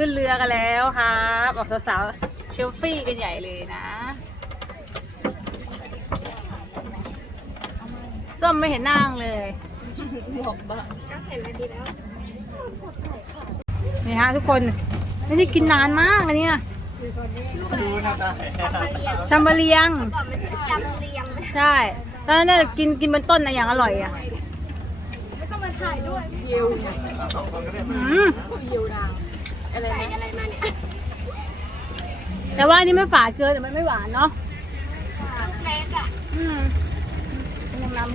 ขึ้นเรือกันแล้วครับบอกสาวๆเชลฟี่กันใหญ่เลยนะส้มไม่เห็นนั่งเลยนี่ฮะทุกคนไม่ได้กินนานมากอันเนี้ยดูหน้าตาชัมเบอเรียง ก่อนมันชื่อจำเรียงไหมใช่ตอนนั้นน่ะกินกินบนต้นนะอย่างอร่อยอะไม่ต้องมาถ่ายด้วยสองคนก็ได้อืม อะไรนะอะไรมาเนี่ยแต่ว่าอันนี่ไม่ฝาดเกินแต่มันไม่หวานเนาะเล็กอะอืมยังน้ำ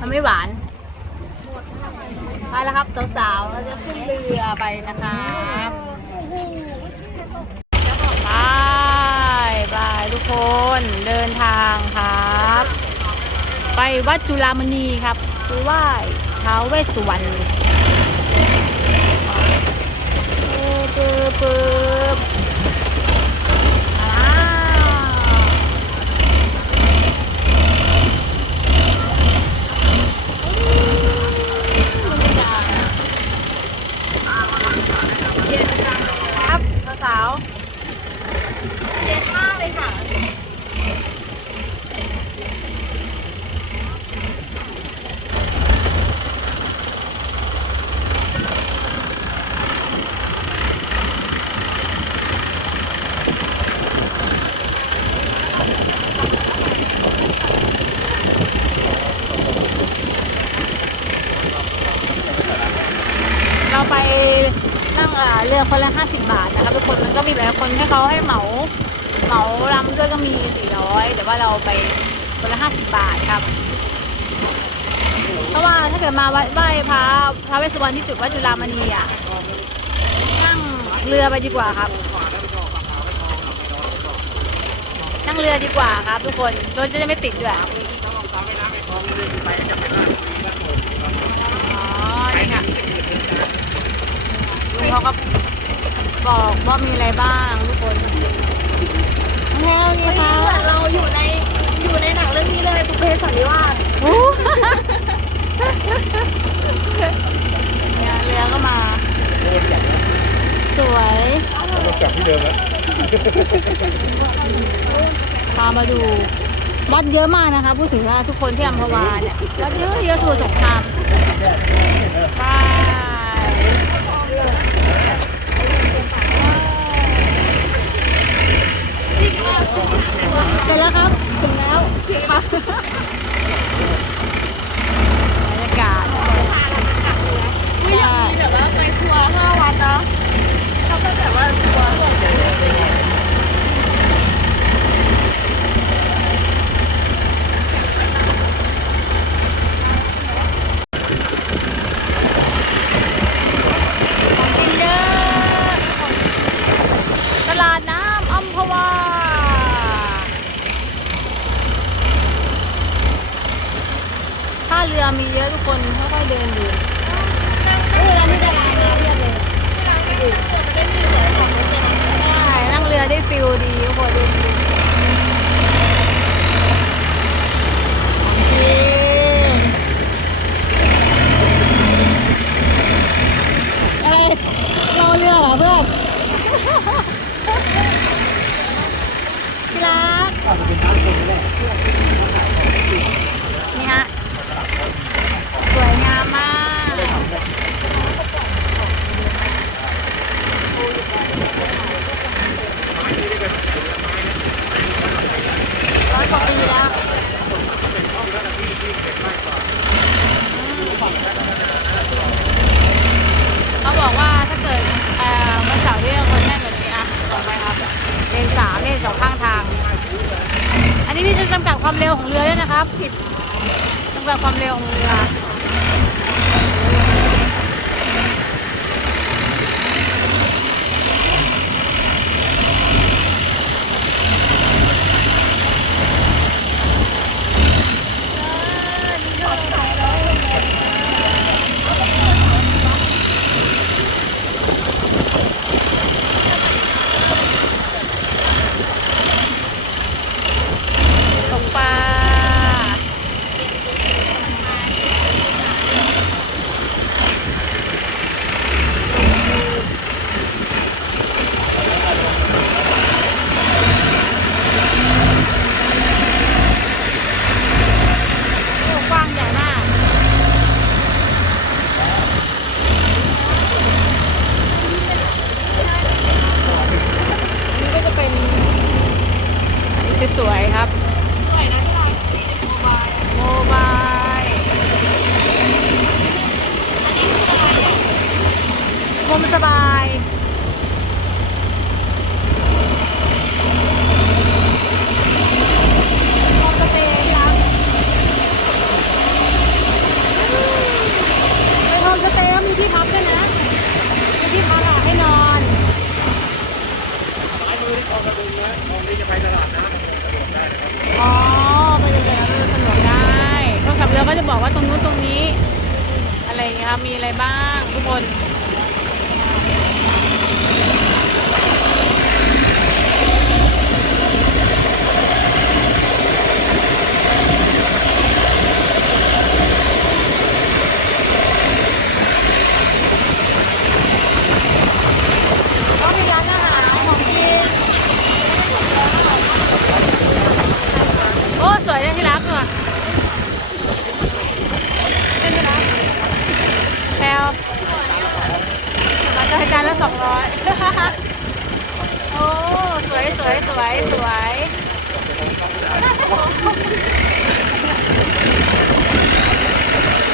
มันไม่หวานไปแล้วครับสาวๆเราจะขึ้นเรือไปนะครับบายบายทุกคนเดินทางครับ ไปวัดจุฬามณีครับไปไหว้ท้าวเวสสุวรรณ ปึ๊บปึ๊บอ้าวครับสาวๆ เย็นมากเลยค่ะ เราไปนั่งอ่าเรือ คนละห้าสิบบาทนะครับทุกคนมันก็มีหลายคนให้เขาให้เหมาเหมาลำด้วยก็มีสี่ร้อยแต่ว่าเราไปคนละห้าสิบบาทครับ เพราะว่าถ้าเกิดมาไหว้ไหว้พระพระเวสสุวรรณที่จุดวัดจุฬามณีอะนั่งเรือไปดีกว่าครับ นั่งเรือดีกว่าครับ ทุกคนรถจะได้ไม่ติดด้วยอ๋อนี่ค่ะลุงเขาก็ บอกว่ามีอะไรบ้างทุกคนแล้วนี่วันค่ะนี้เหมือนเราอยู่ในอยู่ในหนังเรื่องนี้เลยบุพเพสันนิวาสโอ้เนี่ยเรือก็มา สวยเรากลับที่เดิมแล้วพามาดูวัดเยอะมากนะคะพูดถึงว่าทุกคนที่อัมพวาเนี่ยวัดเยอะเยอะสมุทรสงครามไป เสร็จแล้วครับ ถึงแล้วค่ะบรรยากาศไม่อยากมีแบบว่าไปทัวร์ห้าวันเนาะเขาก็แบบว่าทัวร์ของกินเยอะตลาดน้ำอัมพวา ท่าเรือมีเยอะทุกคนค่อยๆเดินดูเฮ้ยร้านนี้ตลาดน้ำเยอะเลยใช่นั่งเรือได้ฟิลดีทุกคนดูดีของกินอะไรรอเรือเหรอเพื่อนที่รักนี่ฮะ สวยงามมากร้อยกว่าปีแล้วเขาบอกว่าถ้าเกิดเอ่อวันเสาร์ที่คนแน่นกว่านี้อะต่อไปครับ เลนสามเลนสองข้างทาง อันนี้พี่จะจำกัดความเร็วของเรือด้วยนะครับสิบจำกัดความเร็วของเรือ สวยๆครับโมบายโมมสบายที่พักด้วยนะที่พักอะให้นอนซ้ายมือที่คลองกระดึงนะคลองนี้จะไปไหน จะบอกว่าตรงนู้นตรงนี้ อะไรเงี้ยครับมีอะไรบ้างทุกคน ก็มีร้านอาหารของกิน โอ้สวยเลยที่รักอะเป็นที่รักแพลวมาเจอจานละ สองร้อยโอ้ สวยสวยสวยสวย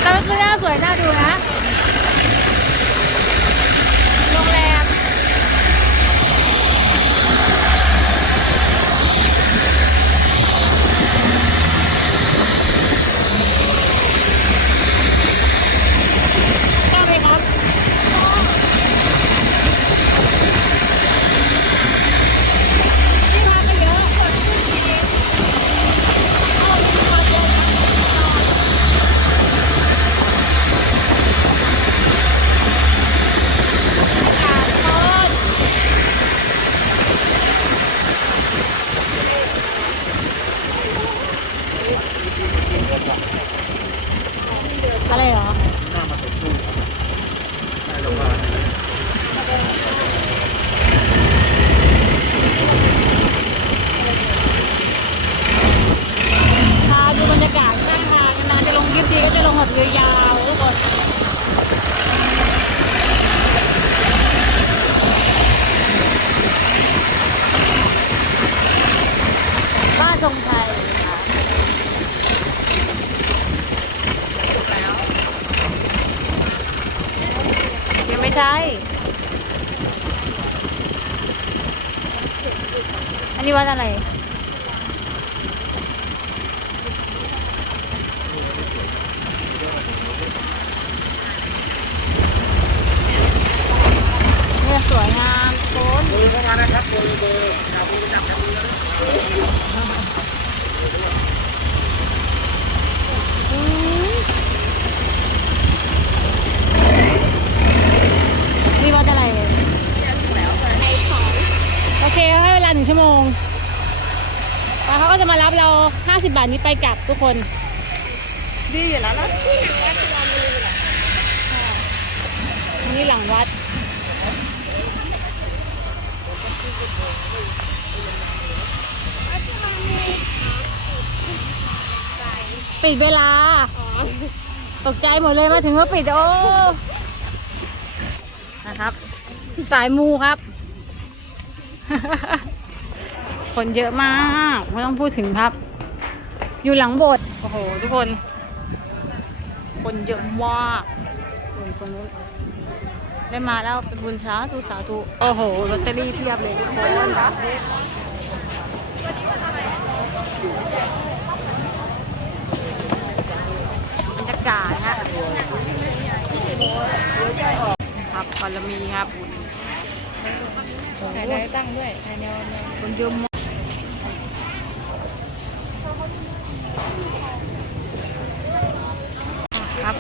แต่ก็คือน่าสวยน่าดูนะ โรงแรม ชอบไหมครับที่พักก็เยอะคนขึ้นทีเอาที่พักเยอะนะอากาศร้อน อะไรเหรอ หน้ามาสมตู้ครับได้ลงมา พาดูบรรยากาศข้างทางนานจะลงคลิปทีก็จะลงแบบยาวๆทุกคนบ้านทรงไทยค่ะยังไม่ ใช่ อันนี้วัดอะไร เนี่ยสวยงามโค้น เบอร์เข้ามานะครับเบอร์เบอร์อย่าเบอร์จับจับมือนะ อืมนี่วัดอะไรโอเคให้เวลาหนึ่ง ชั่วโมงแล้วเขาก็จะมารับเรา 50 บาทนี้ไปกลับทุกคน ดีอยู่แล้วนะอันนี้หลังวัด ปิดเวลา ตกใจหมดเลยมาถึงก็ปิดโอ้ นะครับ สายมูครับ คนเยอะมากไม่ต้องพูดถึงครับ อยู่หลังโบสถ์โอ้โห ทุกคน คนเยอะมากอยู่ตรงนู้นได้มาแล้วเป็นบุญสาธุสาธุโอ้โหลอตเตอรี่เพียบเลยทุกคนบรรยากาศฮะครับบารมีครับไหนไหนตั้งด้วยไหนแนวแนวคนเยอะมากครับ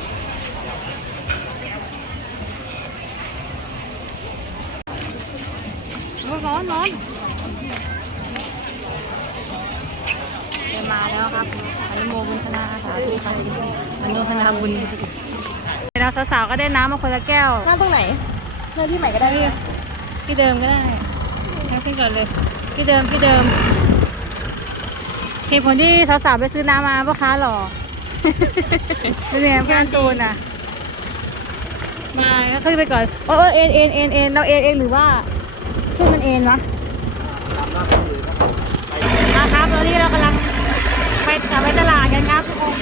ร้อนร้อนเดี๋ยวมาแล้วครับอนุโมบุญธนาสาธุครับอนุโมทนาบุญเรา สาวๆก็ได้น้ำมาคนละแก้วนั่งตรงไหนเลือกที่ใหม่ก็ได้พี่ที่เดิมก็ได้ให้พี่ก่อนเลยที่เดิมที่เดิมเหตุผลที่สาวๆไปซื้อน้ำมาพ่อค้าหล่อเป็นไงเพื่อนตูนอะมาก็ขึ้นไปก่อนโอ้เอ็นเอ็นเอ็นเอ็นเราเอ็นเองหรือว่าขึ้นมันเอ็นวะมาครับตอนนี้เรากำลังไปกลับไปตลาดกันครับทุกคน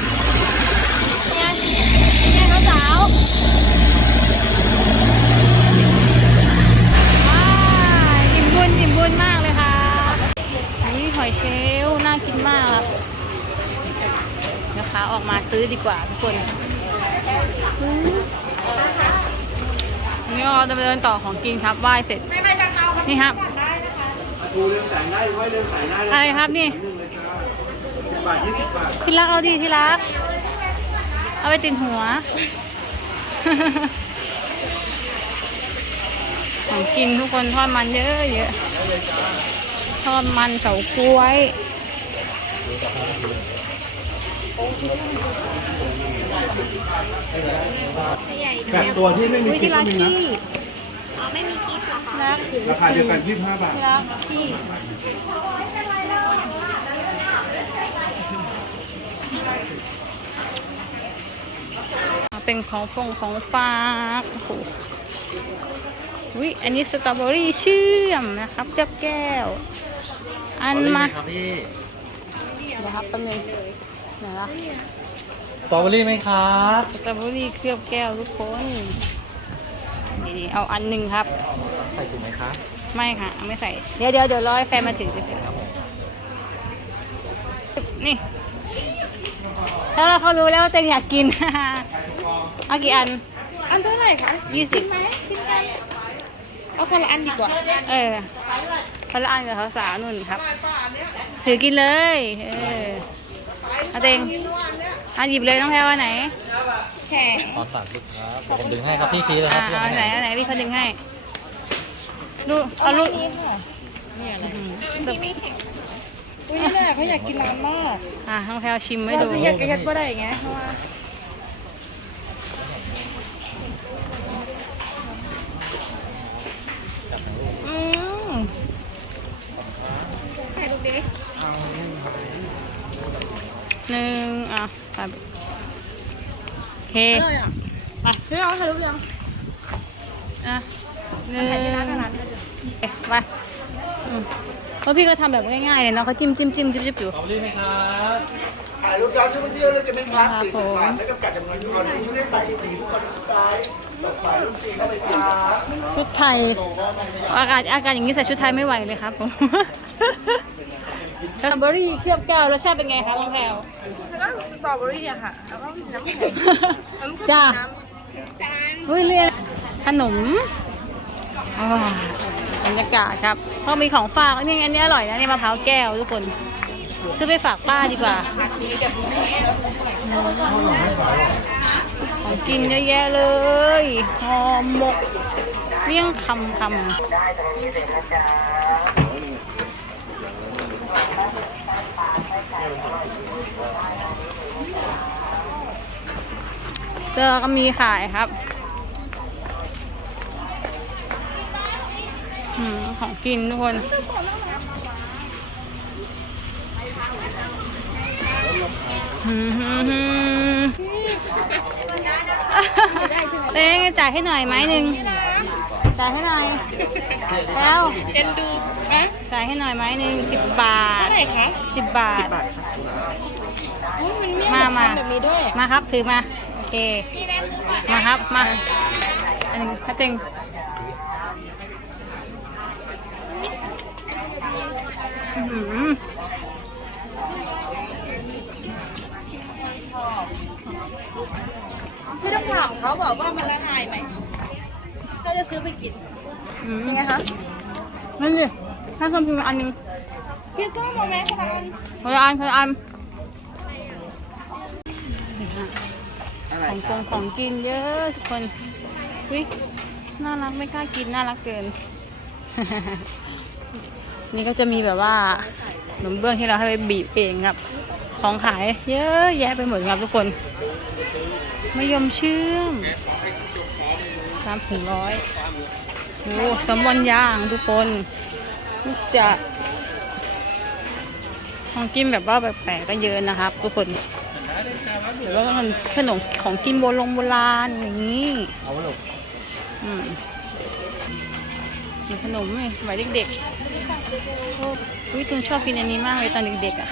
เขาวอิ่มบุญอิ่มบุญมากเลยค่ะนี่หอยเชลล์น่ากินมากนะคะออกมาซื้อดีกว่าทุกคนนี่เราจะไปเดินต่อของกินครับไหว้เสร็จนี่ครับนี่อะไรครับนี่ที่รักเอาดีที่รัก เอาไปติดหัว ของกินทุกคนทอดมันเยอะเยอะทอดมันเฉาก๊วยแบบตัวที่ไม่มีอุ้ยกิ๊ที่กรัก็กมีนะที่อ๋อไม่มีกิฟต์เหรอคะรักราคาเดียวกันยี่สิบห้าบาทที่รักที่ เป็นของฟงของฝากโอ้โหวิอันนี้สตรอเบอรี่เชื่อมนะครับแก้วแก้ว อันมาครับพี่เดี๋ยวครับแป๊บนึงเดี๋ยวนะสตรอเบอรี่ไหมครับสตรอเบอรี่เคลือบแก้วทุกคนนี่เอาอันหนึ่งครับ ใส่ถุงไหมครับไม่ค่ะเอาไม่ใส่ เดี๋ยวเดี๋ยวเดี๋ยวรอให้แฟนมาถึงจะเสร็จนี่ถ้าเราเขารู้แล้วว่าเต็งอยากกิน เอากี่อัน อันเท่าไหร่คะยี่สิบไหมกินกันเอาคนละอันดีกว่า เออคนละอันกับเขาสาวนุ่นครับ ถือกินเลย เออเอาเต็งเอาหยิบเลยน้องแพรว่าไหนแข็งตอนสั่งลูกครับเดี๋ยวผมดึงให้ครับพี่ชี้เลยคอ่ารับพี่เอาไหนเอาไหนพี่เขาดึงให้ลูกเอาลูกนี่อะไรที่ไม่แข็งอุ้ยนี่แหละเขาอยากกินน้ำมากอ่าน้องแพรชิมไม่ดูเราอยากกินเฮ็ดบ่ได้ไงเพราะว่า หนึ่งอะไปโอเคเลยอะไปเฮ้ยเอาถ่ายรูปยังอะหนึ่งถ่ายที่ร้านร้านเอ๊ะไปอืมเพราะพี่ก็ทำแบบง่ายๆเลยเนาะเขาจิ้มจิ้มจิ้มจิ้มจิ้มอยู่สตรอเบอรี่ไหมครับถ่ายรูปย้อนชุดมาเที่ยวเลยจะไม่พักครับสี่ผสิบมบาทแล้วก็กัดจำนวนทุกคนชุดได้ใส่สีทุกคนทุกซ้ายตกฝ่ายรุ่นสี่เข้าไปครับชุดไทย อากาศอากาศอย่างนี้ใส่ชุดไทยไม่ไหวเลยครับผม สตรอเบอรี่เคลือบแก้วรสชาติเป็นไงคะน้องแพลว แล้วก็สตรอเบอรี่อะค่ะ แล้วก็มีน้ำแข็งแล้วก็มีจ้าน้ำตาลเฮ้ยเรียนขนมอ่าบรรยากาศครับก็มีของฝากนี่อันนี้อร่อยนะนี่มะพร้าวแก้วทุกคนซื้อไปฝากป้าดีกว่าของกินเยอะแยะเลยห่อหมกเมี่ยงคำคำ สื้อก็มีขายครับอืมของกินทุกคนอืมฮึ่มฮึ่มเต้งจ่ายให้หน่อยไหมหนึ่งจ่ายให้หน่อย แล้วเอ็นดูไหมจ่ายให้หน่อยไหมหนึ่งสิบบาทเท่าไหร่คะสิบบาทโอ้ยมันมีมามาแบบนี้ด้วย มาครับ ถือมาโอ เค มาครับ มา อันหนึงถ้าเต็งอื้อหือไม่ต้องถามเขาบอกว่ามันละลายไหม ก็จะซื้อไปกินอืมยังไงคะนั่นสิถ้าส้มพิมพ์อันหนึงพี่ส้มมาไหมคะมันคนละอันคนละอัน ของกงของกินเยอะทุกคนวิน่ารักไม่กล้ากินน่ารักเกิน นี่ก็จะมีแบบว่าขนมเบื้องที่เราให้ไปบีบเองครับ ของขายเยอะแยะไปหมดครับทุกคนมะยมเชื่อมสามถึงร้อยโอ้แซลมอนย่างทุกคนลูกจะของกินแบบว่าแปลกๆก็เยอะนะครับทุกคน หรือว่ามันขนมของกินโบราณโบราณอย่างนี้เอาไว้หลบอืมกินขนมเลยสมัยเด็กๆโอ้วิตูนชอบกินอันนี้มากเลยตอนเด็กๆอะ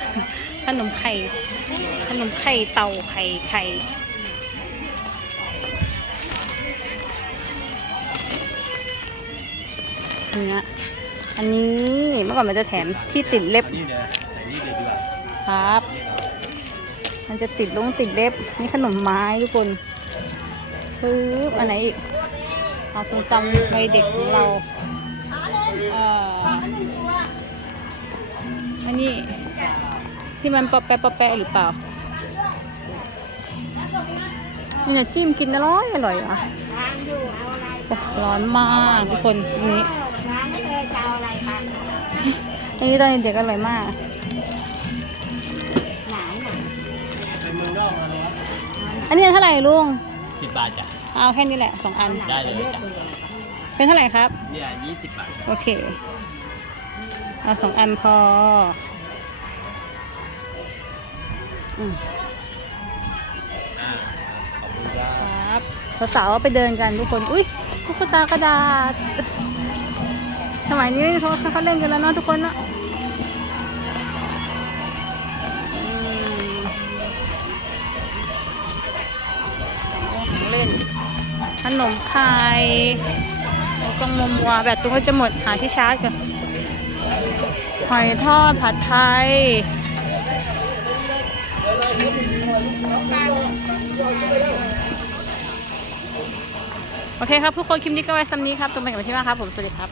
ขนมไข่ ขนมไข่เต่าไข่ไข่เนื้ออันนี้เมื่อก่อนมันจะแถมที่ติดเล็บนี่เนี่ยครับ มันจะติดลงติดเล็บ นี่ขนมไม้ทุกคนปึ๊บอันไหนอีกเอาทรงจำในเด็กของเราเอ่ออันนี้ที่มันปอแปะปอแปะหรือเปล่านี่เนี่ยจิ้มกินอร่อยอร่อยอะทานอยู่เอาอะไรโอ้ร้อนมากทุกคนอันนี้ร้านไม่เคยจะเอาอะไรคะอันนี้ตอนเด็กๆอร่อยมาก อันนี้เท่าไหร่ลุงสิบบาทจ้ะ เอาแค่นี้แหละสองอัน ได้เลยจ้ะ เป็นเท่าไหร่ครับ เนี่ยยี่สิบบาทโอเค เอาสองอันพออืมขอบคุณจ้าครับสาวๆไปเดินกันทุกคน อุ้ยตุ๊กตากระดาษ สมัยนี้เขาเขาเล่นกันแล้วเนาะทุกคนเนาะ ขนมไข่กล่องมมวัวแบบตุ้งก็จะหมดหาที่ชาร์จกันหอยทอดผัดไทยโอเคครับ ทุกคนคลิปนี้ก็ไว้ซ้ำนี้ครับตรงไปกับที่ว่าครับ ผม สวัสดีครับ